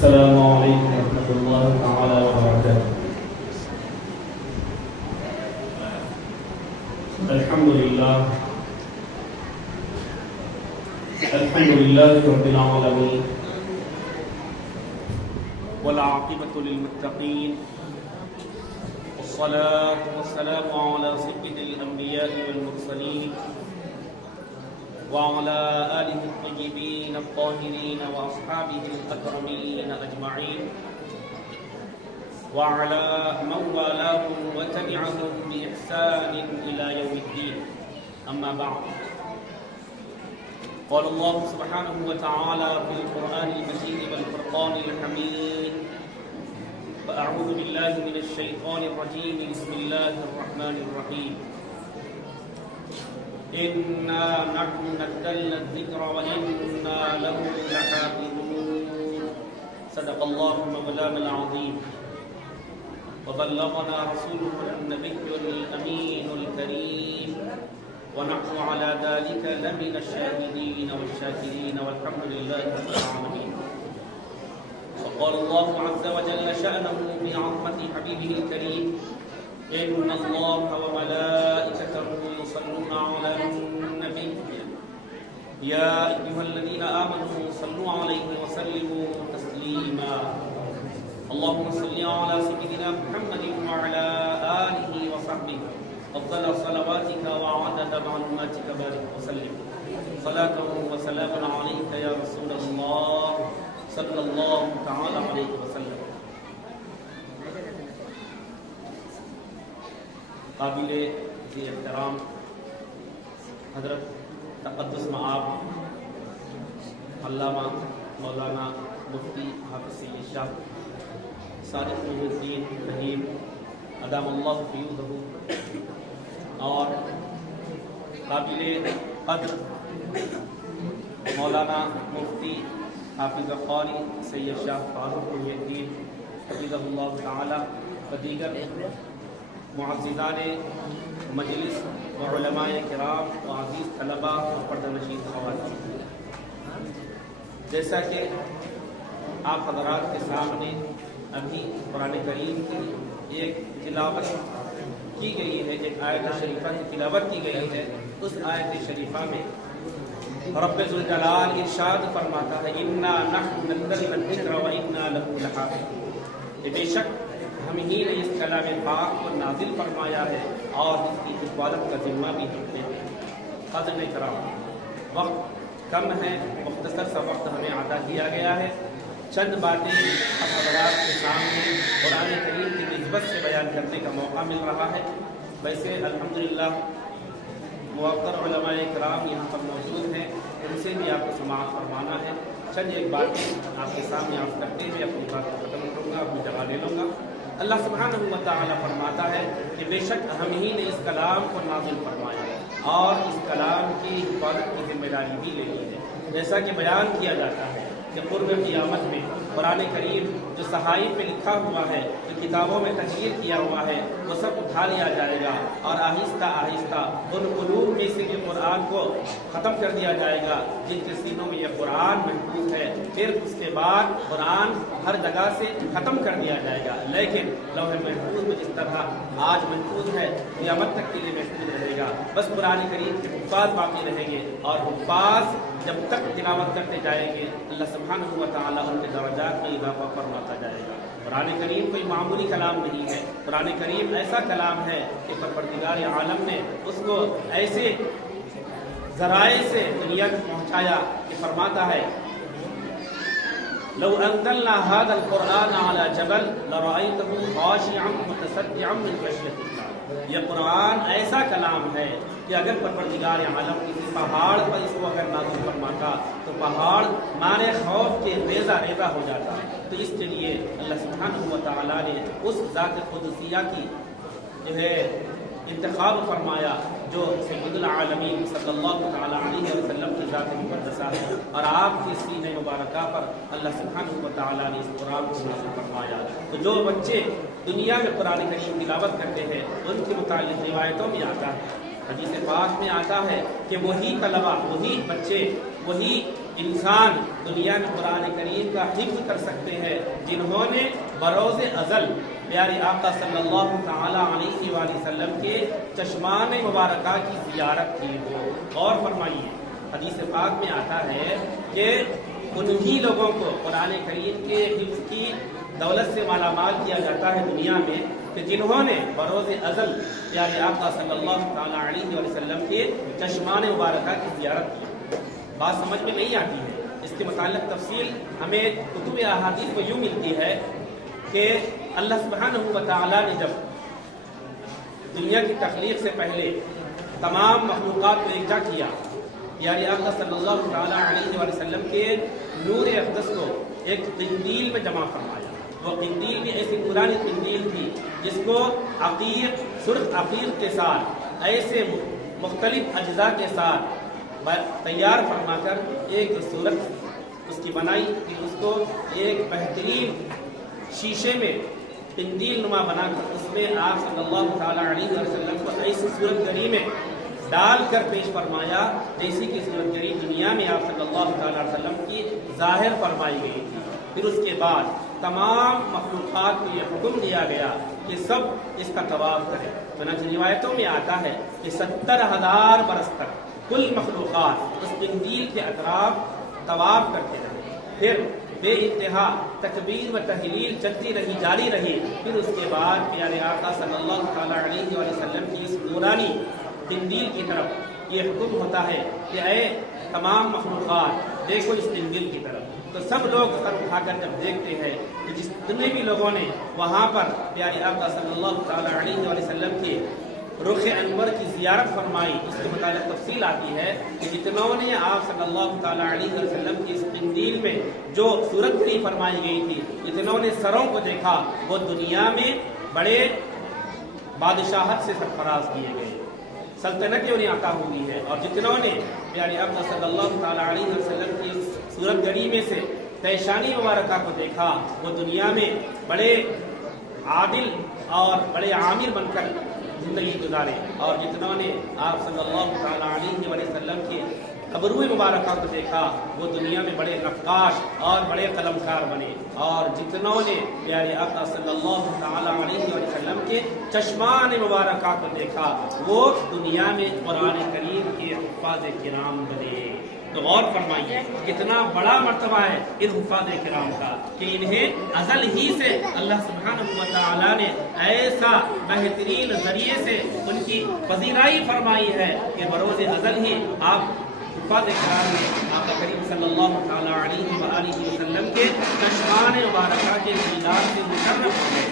السلام علیکم ورحمۃ اللہ تعالی وبرکاتہ۔ الحمد للہ رب العالمین والعاقبۃ للمتقین والصلاة والسلام على سید الانبیاء والمرسلین وعلى آلہ الطیبین الطاہرین واصحابہ الاکرمین اجمعین وعلى من والاهم وتبعهم بإحسان إلى يوم الدين. أما بعد، قال الله سبحانه وتعالى في القرآن المجيد والفرقان الحميد: فأعوذ بالله من الشيطان الرجيم، بسم الله الرحمن الرحيم. إنا نحن نزلنا الذكر وإنا له لحافظون. صدق الله مولانا العظيم وبلغنا رسوله النبي الأمين الكريم ونحن على ذلك لمن الشاهدين والشاكرين والحمد لله رب العالمين. وقال الله عز وجل شأنه في عظمة حبيبه الكريم: إن الله وملائكته يصلون على النبي يا أيها الذين آمنوا صلوا عليه وسلموا تسليما. اللهم صل على سيدنا محمد وعلى آله وصحبه أفضل صلواتك وعدد معلوماتك بارك وسلم صلاة وسلاما عليك يا رسول الله صلى الله تعالى عليه وسلم. قابل ذی احترام حضرت تقدس مآب علامہ مولانا مفتی حافظ سید شاہ صادق محی الدین رحیم ادام اللہ فیوضہ، اور قابل قدر مولانا مفتی حافظ قاری سید شاہ فاروق محی الدین حفظہ اللہ تعالی و دیگر معززان مجلس و علماء کرام و عزیز طلباء اور پردہ نشین خواتین، جیسا کہ آپ حضرات کے سامنے ابھی قرآن کریم کی ایک تلاوت کی گئی ہے، ایک آیت شریفہ کی تلاوت کی گئی ہے. اس آیت شریفہ میں رب ذوالجلال ارشاد فرماتا ہے: انا نحن نزلنا الذکر وانا له لحافظون. بے شک ہم ہی نے اس کلام پاک کو نازل فرمایا ہے اور اس کی حفاظت کا ذمہ بھی ہم نے. حضرت کرام، وقت کم ہے، مختصر سا وقت ہمیں عطا کیا گیا ہے. چند باتیں اب حضرات کے سامنے قرآن کریم کی نسبت سے بیان کرنے کا موقع مل رہا ہے. ویسے الحمدللہ موقر علماء کرام یہاں پر موجود ہیں، ان سے بھی آپ کو سماعت فرمانا ہے. چند ایک باتیں آپ کے سامنے عرض کرتے ہوئے اپنی بات کو ختم کروں گا، اپنی جگہ لے لوں گا. اللہ سبحانہ و تعالی فرماتا ہے کہ بے شک ہم ہی نے اس کلام کو نازل فرمایا اور اس کلام کی حفاظت کی ذمہ داری بھی لے لی ہے. جیسا کہ بیان کیا جاتا ہے کہ قرب قیامت میں قرآن کریم جو صحائف پہ لکھا ہوا ہے، جو کتابوں میں تحریر کیا ہوا ہے، وہ سب اٹھا لیا جائے گا اور آہستہ آہستہ ان قلوب میں سے یہ قرآن کو ختم کر دیا جائے گا جن کے سینوں میں یہ قرآن محفوظ ہے. پھر اس کے بعد قرآن ہر جگہ سے ختم کر دیا جائے گا، لیکن لوح محفوظ میں جس طرح آج محفوظ ہے قیامت تک کے لیے محفوظ رہے گا. بس قرآن کریم کے حفاظ باقی رہیں گے، اور حفاظ جب تک تلاوت کرتے جائیں گے اللہ سبحانہ و تعالیٰ ان کے درجات میں اضافہ فرماتا جائے گا. قرآن کریم کوئی معمولی کلام نہیں ہے. قرآن کریم ایسا کلام ہے کہ پروردگار عالم نے اس کو ایسے ذرائع سے دنیا کو پہنچایا کہ فرماتا ہے: لو انزلنا هذا القرآن على جبل لرأيته خاشعا متصدعا من خشية الله. یہ قرآن ایسا کلام ہے کہ اگر پروردگار عالم کسی پہاڑ پر اس کو اگر نازل فرماتا تو پہاڑ مارے خوف کے ریزہ ریزہ ہو جاتا. تو اس کے لیے اللہ سبحانہ و تعالیٰ نے اس ذات قدسیہ کی جو ہے انتخاب فرمایا جو سید العالمین صلی اللہ تعالیٰ علیہ وسلم کی ذات مقدسہ ہے، اور آپ کی سینہ مبارکہ پر اللہ سبحانہ و تعالیٰ نے اس قرآن کو نازل فرمایا. تو جو بچے دنیا میں قرآن کریم تلاوت کرتے ہیں ان کے متعلق روایتوں میں آتا ہے، حدیث پاک میں آتا ہے کہ وہی طلبہ، وہی بچے، وہی انسان دنیا میں قرآن کریم کا حفظ کر سکتے ہیں جنہوں نے بروز ازل پیارے آقا صلی اللہ تعالی علیہ وآلہ وسلم کے چشمان مبارکہ کی زیارت کی ہو. اور فرمائیے حدیث پاک میں آتا ہے کہ انہی لوگوں کو قرآن کریم کے حفظ کی دولت سے مالا مال کیا جاتا ہے دنیا میں کہ جنہوں نے بروز ازل پیارے آقا صلی اللہ تعالی علیہ وآلہ وسلم کے چشمان مبارکہ کی زیارت کی. بات سمجھ میں نہیں آتی ہے. اس کے متعلق تفصیل ہمیں کتب احادیث میں یوں ملتی ہے کہ اللہ سبحانہ و تعالی نے جب دنیا کی تخلیق سے پہلے تمام مخلوقات کو یکجا کیا پیارے آقا صلی اللہ تعالی علیہ وآلہ وسلم کے نور اقدس کو ایک قندیل میں جمع فرمایا. وہ قندیل بھی ایسی پرانی قندیل تھی جس کو عقیق سرخ عقیق کے ساتھ ایسے مختلف اجزاء کے ساتھ تیار فرما کر ایک صورت اس کی بنائی پھر اس کو ایک بہترین شیشے میں قندیل نما بنا کر اس میں آپ صلی اللہ تعالی علیہ وسلم کو ایسی صورت گری میں ڈال کر پیش فرمایا جیسی کی صورت گری دنیا میں آپ صلی اللہ تعالی علیہ وسلم کی ظاہر فرمائی گئی تھی. پھر اس کے بعد تمام مخلوقات کو یہ حکم دیا گیا کہ سب اس کا طواف کریں. چنانچہ روایتوں میں آتا ہے کہ 70,000 برس تک کل مخلوقات اس قندیل کے اطراف طواف کرتے رہے. پھر بے انتہا تکبیر و تحلیل چلتی رہی جاری رہی. پھر اس کے بعد پیارے آقا صلی اللہ تعالی علیہ وآلہ وسلم کی اس نورانی قندیل کی طرف یہ حکم ہوتا ہے کہ اے تمام مخلوقات دیکھو اس قندیل کی طرف. تو سب لوگ سر اٹھا کر جب دیکھتے ہیں کہ جتنے بھی لوگوں نے وہاں پر پیارے آقا صلی اللہ تعالی علیہ وآلہ وسلم کے رخ انور کی زیارت فرمائی اس کے متعلق تفصیل آتی ہے کہ جتنوں نے آپ صلی اللہ تعالی علیہ وسلم کی اس قندیل میں جو صورت گری فرمائی گئی تھی جتنوں نے سروں کو دیکھا وہ دنیا میں بڑے بادشاہت سے سرفراز کیے گئے, سلطنتیں انہیں عطا ہوئی ہے. اور جتنوں نے پیارے آقا صلی اللہ تعالی علیہ وسلم کی صورت گری میں سے پیشانی مبارکہ کو دیکھا وہ دنیا میں بڑے عادل اور بڑے عامر بن کر زندگی گزارے. اور جتنوں نے آپ صلی اللہ تعالی علیہ وسلم کے ابروئے مبارکہ کو دیکھا وہ دنیا میں بڑے نقاش اور بڑے قلمکار بنے. اور جتنوں نے پیارے آقا صلی اللہ تعالی علیہ وسلم کے چشمان مبارکہ کو دیکھا وہ دنیا میں قرآن کریم کے حفاظ کرام بنے. تو غور فرمائیے کتنا بڑا مرتبہ ہے ان حفاظ کرام کا کہ انہیں ازل ہی سے اللہ سبحانہ و تعالی نے ایسا بہترین ذریعے سے ان کی پذیرائی فرمائی ہے کہ بروز ازل ہی آپ حفاظ کرام نے آقا کریم صلی اللہ تعالی علیہ وآلہ وسلم کے چشمان مبارکہ کے دیدار سے مشرف ہوئے.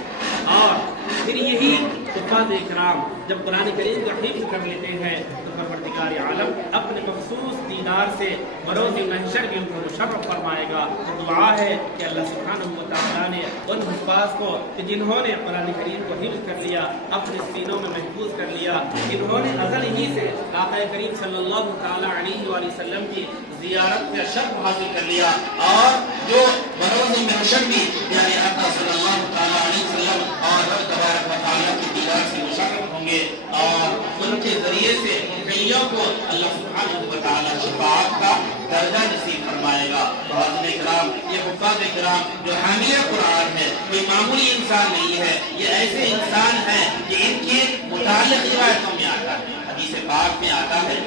اور پھر یہی حفاظ کرام جب قرآن کریم کا حفظ کر لیتے ہیں تو پروردگار عالم اپنے مخصوص دیدار سے بروز محشر بھی ان کو مشرف فرمائے گا. تو دعا ہے کہ اللہ سبحانہ و تعالیٰ نے ان حفاظ کو کہ جنہوں نے قرآن کریم کو حفظ کر لیا اپنے سینوں میں محفوظ کر لیا جنہوں نے ازل ہی سے آقا کریم صلی اللہ تعالیٰ علیہ وآلہ وسلم کی زیارت کا شرف حاصل کر لیا اور جو بروز محشر بھی یعنی آقا صلی اللہ تعالیٰ علیہ وسلم اور رب تبارک و تعالیٰ کی دیدار سے مشرف ہوں گے اور ان کے ذریعے سے کئیوں کو اللہ سبحانہ و تعالیٰ شفاعت کا درجہ نصیب فرمائے گا. حضرات کرام یہ حفاظ کرام جو حامل قرآن ہے کوئی معمولی انسان نہیں ہے, یہ ایسے انسان ہیں کہ ان کے متعلق روایتوں میں آتا ہے حدیث پاک میں آتا ہے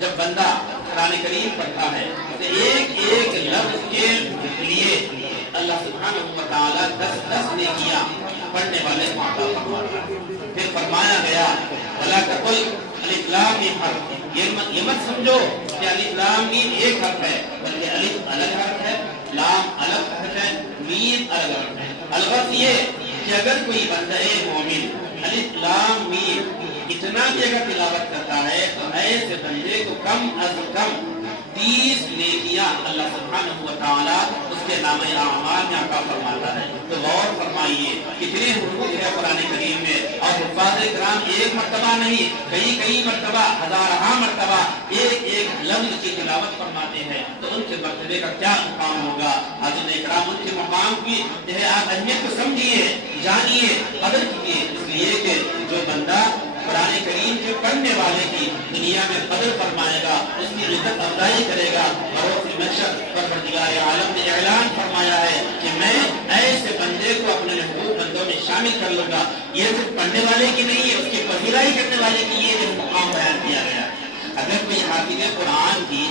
جب بندہ قرآن کریم پڑھتا ہے تو ایک ایک لفظ کے لیے اللہ سبحانہ و تعالیٰ 10 نیکیاں پڑھنے والے کو عطا فرماتا ہے. پھر فرمایا گیا ولا تقل الف لام میم حرف, یہ مت سمجھو کہ الف لام میم ایک حرف ہے بلکہ الف الگ حرف ہے, لام الگ حرف ہے, میم الگ حرف ہے. الغرض یہ کہ اگر کوئی بندہ مومن الف لام میم اتنا بھی اگر تلاوت کرتا ہے تو ایسے بندے کو کم از کم 30 نیکیاں اللہ سبحانہ و تعالیٰ اس کے نام اعمال میں عطا فرماتا ہے. تو غور فرمائیے کتنے حقوق ہے قرآن کریم میں اور حفاظ کرام ایک مرتبہ نہیں کئی مرتبہ ہزارہا مرتبہ ایک ایک لفظ کی تلاوت فرماتے ہیں. تو ان کے مرتبے کا کیا مقام ہوگا. حضرت اکرام ان کے مقام کی جو ہے آپ اہمیت کو سمجھیے, جانیے, قدر کیجیے. اس لیے کہ جو بندہ قرآن کریم کے پڑھنے والے کی دنیا میں قدر فرمائے گا، اس کی عزت افزائی کرے گا۔ اور محشر پروردگار عالم نے اعلان فرمایا ہے کہ میں ایسے بندے کو اپنے محبوب بندوں میں شامل کر لوں گا۔ یہ صرف پڑھنے والے کی نہیں ہے، اس کی پذیرائی کرنے والے کی یہ جو مقام بیان کیا گیا ہے۔ اگر کوئی حافظ قرآن کی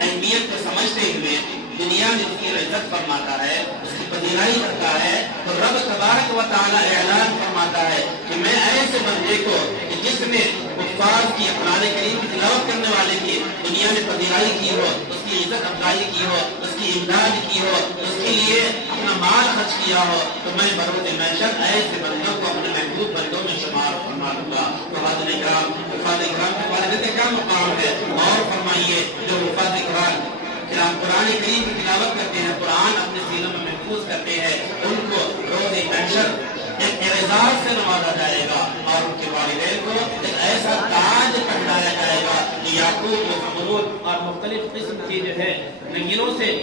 اہمیت کو سمجھتے ہوئے دنیا میں اس کی عزت فرماتا ہے، اس کی پذیرائی کرتا ہے، تو رب تبارک و تعالی اعلان فرماتا ہے کہ میں ایسے بندے کو کہ جس نے کفار کی قرآن کریم کی تلاوت کرنے والے کی دنیا میں پذیرائی کی ہو، اس کی عزت افزائی کی ہو، اس کی امداد کی ہو، اس کے لیے اپنا مال خرچ کیا ہو، تو میں بروز محشر ایسے بندوں کو اپنے محبوب بندوں میں شمار فرما دوں گا۔ حضرات کرام کے والدین کا کیا مقام ہے؟ اور فرمائیے جو وفات قرآن کریم کی تلاوت کرتے ہیں، قرآن اپنے سینوں میں محفوظ کرتے ہیں، ان کو روز محشر ایک اعزاز سے نوازا جائے گا اور ان کے والدین کو ایک ایسا تاج پہنایا جائے گا کہ یاقوت و زمرد اور مختلف قسم کی جو ہے رنگینوں سے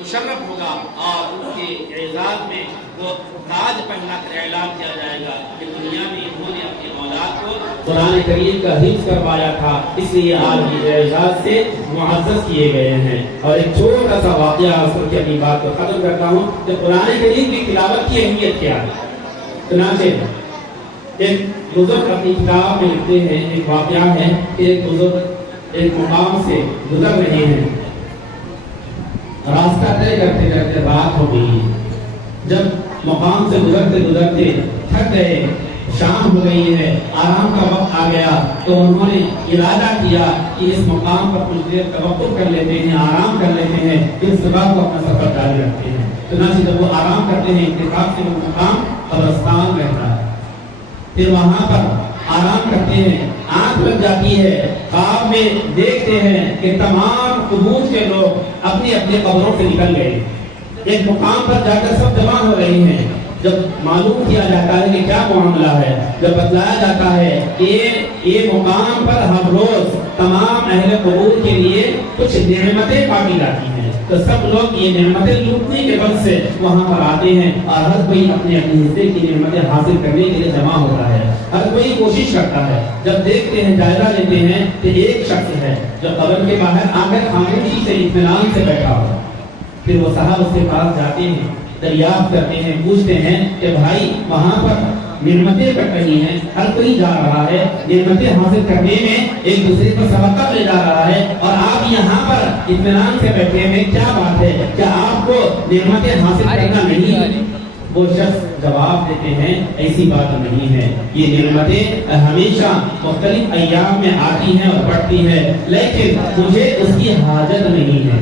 مشرف ہوگا اور ان کے اعزاز میں وہ تاج پہنا کر اعلان کیا جائے گا کہ دنیا میں انہوں نے اپنی اولاد کو قرآن کریم کا حفظ کروایا تھا، اس لیے آج کے اعزاز سے معزز کیے گئے ہیں۔ اور ایک چھوٹا سا واقعہ سن کے اپنی بات کو ختم کرتا ہوں کہ قرآن کریم کی تلاوت کی اہمیت کیا ہے۔ چنانچہ ایک بزرگ اپنی کتاب میں لکھتے ہیں، ایک واقعہ ہے کہ ایک بزرگ ایک مقام سے گزر رہے ہیں، راستہ طے کرتے کرتے رات ہو گئی، جب مقام سے گزرتے گزرتے تھک گئے، شام ہو گئی ہے، آرام کا وقت آ گیا، تو انہوں نے ارادہ کیا کہ اس مقام پر کچھ دیر توقف کر لیتے ہیں، آرام کر لیتے ہیں، پھر صبح کو اپنا سفر جاری رکھتے ہیں۔ چنانچہ جب وہ آرام کرتے ہیں، اتفاق سے وہ مقام قبرستان رہتا ہے، پھر وہاں پر آرام کرتے ہیں، آنکھ لگ جاتی ہے، خواب میں دیکھتے ہیں کہ تمام قبور کے لوگ اپنی اپنی قبروں سے نکل گئے، ایک مقام پر جا کر سب جمع ہو رہے ہیں۔ جب معلوم کیا جاتا ہے کہ کیا معاملہ ہے، جب بتلایا جاتا ہے کہ یہ مقام پر ہر روز تمام اہل قبور کے لیے کچھ نعمتیں بانٹی جاتی ہیں، تو سب لوگ یہ نعمتیں لوٹنے کے وقت سے وہاں پر آتے ہیں اور ہر کوئی اپنے اپنے حصے کی نعمتیں حاصل کرنے کے لیے جمع ہوتا ہے، ہر کوئی کوشش کرتا ہے۔ جب دیکھتے ہیں، جائزہ لیتے ہیں تو ایک شخص ہے جو قبر کے باہر آ کر خاموشی سے اطمینان سے بیٹھا ہو، پھر وہ صاحب اس کے پاس جاتے ہیں، دریافت کرتے ہیں، پوچھتے ہیں کہ بھائی وہاں پر نعمتیں کٹ رہی ہیں، ہر کوئی جا رہا ہے نعمتیں حاصل کرنے میں، ایک دوسرے کو سبقت لے جا رہا ہے، اور آپ یہاں پر اطمینان سے بیٹھے ہیں، کیا بات ہے؟ کیا آپ کو نعمتیں حاصل کرنا نہیں ہے؟ وہ شخص جواب دیتے ہیں ایسی بات نہیں ہے، یہ نعمتیں ہمیشہ مختلف ایام میں آتی ہیں اور بڑھتی ہیں، لیکن مجھے اس کی حاجت نہیں ہے۔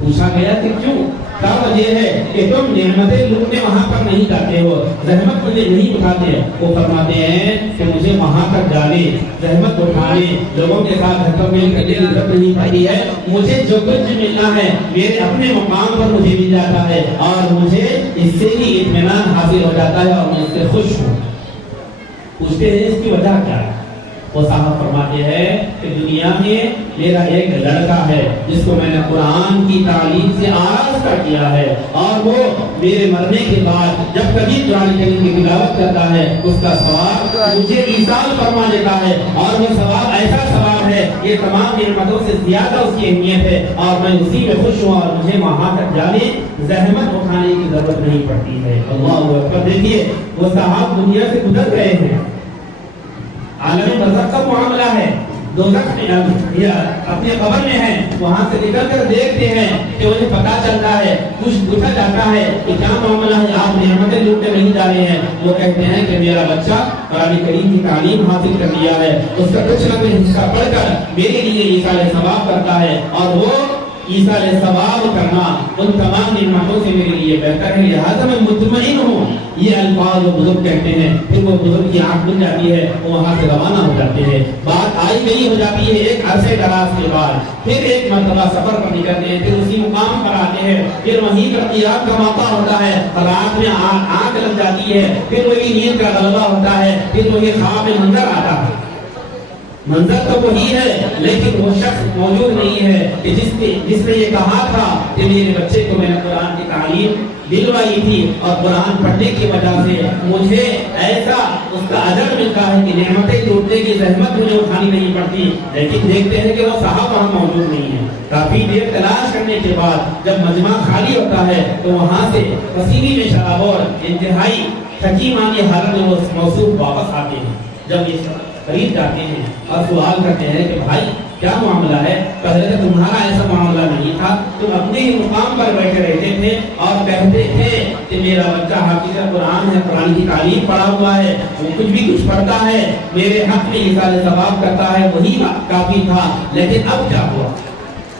پوچھا گیا کہ کیوں؟ کیا وجہ ہے کہ تم نعمتیں لوٹنے وہاں پر نہیں جاتے ہو، زحمت مجھے نہیں اٹھاتے؟ وہ فرماتے ہیں کہ مجھے وہاں تک جانے، زحمت اٹھانے، لوگوں کے ساتھ گھر پر مل کرنے کی ضرورت نہیں پڑتی ہے، مجھے جو کچھ ملنا ہے میرے اپنے مقام پر مجھے مل جاتا ہے، اور مجھے اس سے ہی اطمینان حاصل ہو جاتا ہے اور میں اس سے خوش ہوں۔ پوچھتے ہیں اس کی وجہ کیا ہے؟ وہ صاحب فرماتے ہیں کہ دنیا میں میرا ایک لڑکا ہے جس کو میں نے قرآن کی تعلیم سے آراستہ کیا ہے، اور وہ میرے مرنے کے بعد جب کبھی قرآن کریم کی تلاوت کرتا ہے اس کا ثواب مجھے ایصال فرما دیتا ہے، اور وہ ثواب ایسا ثواب ہے، یہ تمام نعمتوں سے زیادہ اس کی اہمیت ہے، اور میں اسی میں خوش ہوں، اور مجھے وہاں تک جانے زحمت اٹھانے کی ضرورت نہیں پڑتی ہے۔ اللہ اکبر! دیکھیے وہ صاحب دنیا سے گزر گئے ہیں، عالم برزخ کا معاملہ ہے، دوزخ میں اپنے قبر میں ہیں، وہاں سے نکل کر دیکھتے ہیں کہ انہیں پتہ چلتا ہے، کچھ پوچھا جاتا ہے کہ کیا معاملہ ہے، آپ نعمتیں لوٹنے نہیں جا رہے ہیں؟ وہ کہتے ہیں کہ میرا بچہ قرآن کریم کی تعلیم حاصل کر لیا ہے، اس کا کچھ نہ کچھ حصہ پڑھ کر میرے لیے ایصال ثواب کرتا ہے، اور وہ ایصال ثواب کرنا ان تمام نعمتوں سے میرے لیے بہتر ہے، لہٰذا میں مطمئن ہوں۔ یہ الفاظ وہ بزرگ کہتے ہیں، پھر وہ بزرگ کی آنکھ بن جاتی ہے، وہ وہاں سے روانہ ہو جاتے ہیں، بات آئی گئی ہو جاتی ہے۔ ایک عرصے دراز کے بعد پھر ایک مرتبہ سفر پر نکلتے ہیں، پھر اسی مقام پر آتے ہیں، پھر وہیں پر قیام کا موقع ہوتا ہے، رات میں آنکھ لگ جاتی ہے، پھر وہی نیند کا غلبہ ہوتا ہے، پھر وہی خواب میں منظر آتا ہے۔ منظر تو وہی ہے لیکن وہ شخص موجود نہیں ہے کہ جس نے یہ کہا تھا کہ لیے بچے کو میں نے قرآن کی تعلیم دلوائی تھی اور قرآن پڑھنے کی وجہ سے مجھے ایسا اس کا اجر ملتا ہے کہ نعمتیں ٹوٹنے کی زحمت مجھے اٹھانی نہیں پڑتی. لیکن دیکھتے ہیں کہ وہ صاحب وہاں موجود نہیں ہے. کافی دیر تلاش کرنے کے بعد جب مجمع خالی ہوتا ہے تو وہاں سے پسینے میں شراب اور انتہائی تھکی مانی حالت میں وہ موصوف واپس آتے ہیں. جب یہ قریب جاتے ہیں اور سوال کرتے ہیں کہ بھائی کیا معاملہ ہے؟ پہلے تو تمہارا ایسا معاملہ نہیں تھا, تم اپنے ہی مقام پر بیٹھے رہتے تھے اور کہتے تھے کہ میرا بچہ حافظ قرآن ہے, قرآن کی تعلیم پڑھا ہوا ہے, وہ کچھ پڑھتا ہے, میرے حق میں ایصال ثواب کرتا ہے, وہی کافی تھا. لیکن اب کیا ہوا؟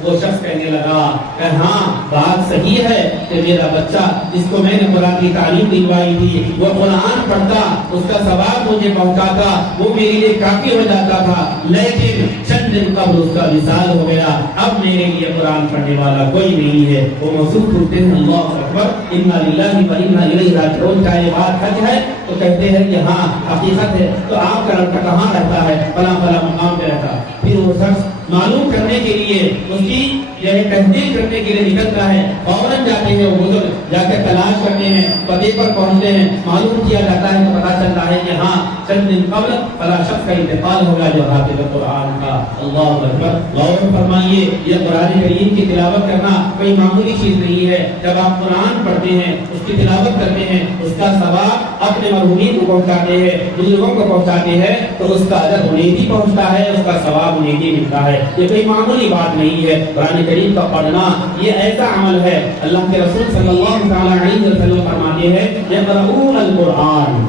وہ شخص کہنے لگا کہ ہاں بات صحیح ہے کہ میرا بچہ جس کو میں نے قرآن کی تعلیم دلوائی تھی وہ قرآن پڑھتا, اس کا ثواب مجھے پہنچاتا, وہ میرے لیے کافی ہو جاتا تھا. لیکن چند دن قبل اس کا وصال ہو گیا, اب میرے لیے قرآن پڑھنے والا کوئی نہیں ہے. وہ موصوف ہوتے ہیں اللہ اکبر انا للہ و انا الیہ راجعون. کا یہ بات حق ہے تو کہتے ہیں کہ ہاں حقیقت ہے. تو آپ کا لڑکا کہاں رہتا ہے؟ فلاں فلاں مقام پہ رہتا. پھر وہ شخص معلوم کرنے کے لیے, اس کی تحقیق کرنے کے لیے نکلتا ہے. فوراً جاتے ہیں وہ بزرگ, جا کے تلاش کرتے ہیں, پتے پر پہنچتے ہیں, معلوم کیا جاتا ہے تو پتا چلتا ہے کہ ہاں چند دن قبل فلاں شخص کا انتقال ہو گیا جو حافظ قرآن کا. اللہ اکبر. غور فرمائیے, یہ قرآن کریم کی تلاوت کرنا کوئی معمولی چیز نہیں ہے. جب آپ قرآن پڑھتے ہیں, اس کی تلاوت کرتے ہیں, اس کا ثواب اپنے مرحومین کو پہنچاتے ہیں, بزرگوں کو پہنچاتے ہیں, تو اس کا اجر انہیں بھی پہنچتا ہے, اس کا ثواب انہیں بھی ملتا ہے. یہ کوئی معمولی بات نہیں ہے. قرآن کریم کا پڑھنا یہ ایسا عمل ہے, اللہ کے رسول صلی اللہ علیہ وسلم فرماتے ہیں یقرؤون القرآن,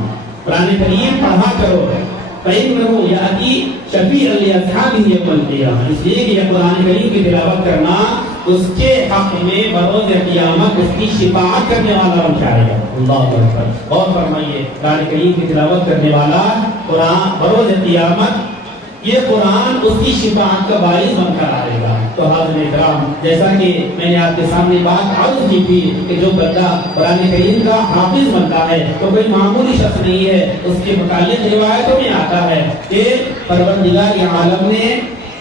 قرآن کریم پڑھا کرو, فإنه يأتي شفيعا لأصحابه يوم القيامة. اس لیے کہ یہ قرآن کریم کی تلاوت کرنا اس کے حق میں بروز قیامت اس کی شفاعت کرنے والا بن جائے گا. اللہ اکبر. اور فرمائیے, قرآن کریم کی تلاوت کرنے والا قرآن بروز قیامت یہ قرآن اس کی شفاعت کا باعث بن کر آئے گا. تو حاضرین کرام, جیسا کہ میں نے آپ کے سامنے بات عرض کی تھی کہ جو بندہ قرآن کریم کا حافظ بنتا ہے تو کوئی معمولی شخص نہیں ہے. اس کے متعلق روایتوں میں آتا ہے کہ پروردگار عالم نے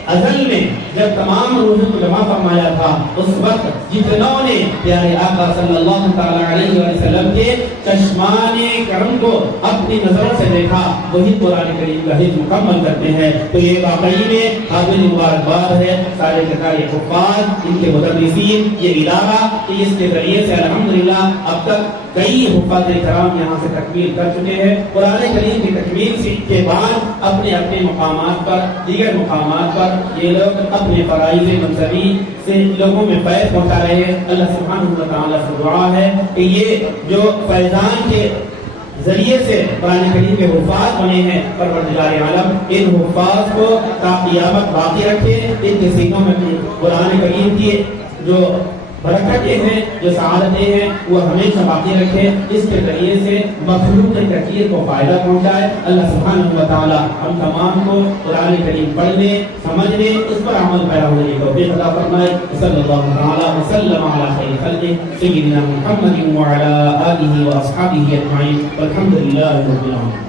ازل میں جب تمام روحوں کو جمع فرمایا تھا, اس وقت جتنوں نے پیارے آقا صلی اللہ تعالی علیہ وسلم کے چشمان کرم کو اپنی نظروں سے دیکھا, وہی قرآن کریم کا حفظ مکمل کرتے ہیں. تو یہ واقعی میں قابل مبارکباد ہے سارے کے سارے حفاظ, ان کے مدرسین, یہ ادارہ کہ اس کے ذریعے سے الحمدللہ اب تک کئی حفاظ کرام یہاں سے تکمیل کر چکے ہیں. قرآن کریم کی تکمیل کے بعد اپنے اپنے مقامات پر, دیگر مقامات پر یہ لوگ اپنے فرائض منصبی سے لوگوں میں فیض پہنچا رہے ہیں. اللہ سبحانہ و تعالیٰ سے دعا ہے کہ یہ جو فیضان کے ذریعے سے قرآن کریم کے حفاظ بنے ہیں, پروردگار عالم ان حفاظ کو تا قیامت باقی رکھے, ان کے سینوں میں قرآن کریم کی جو برکتیں ہیں, جو سعادتیں ہیں, وہ ہمیشہ باقی رکھے. اس کے ذریعے سے مخلوق تکیر کو فائدہ پہنچائے. اللہ سبحانہ و تعالی ہم تمام کو قرآن کریم پڑھنے, سمجھنے, اس پر عمل پیرا ہونے کی توفیق عطا فرمائے. صلی اللہ تعالی وسلم علی خیر خلقہ سیدنا محمد وعلی آلہ واصحابہ اجمعین والحمد للہ رب العالمین.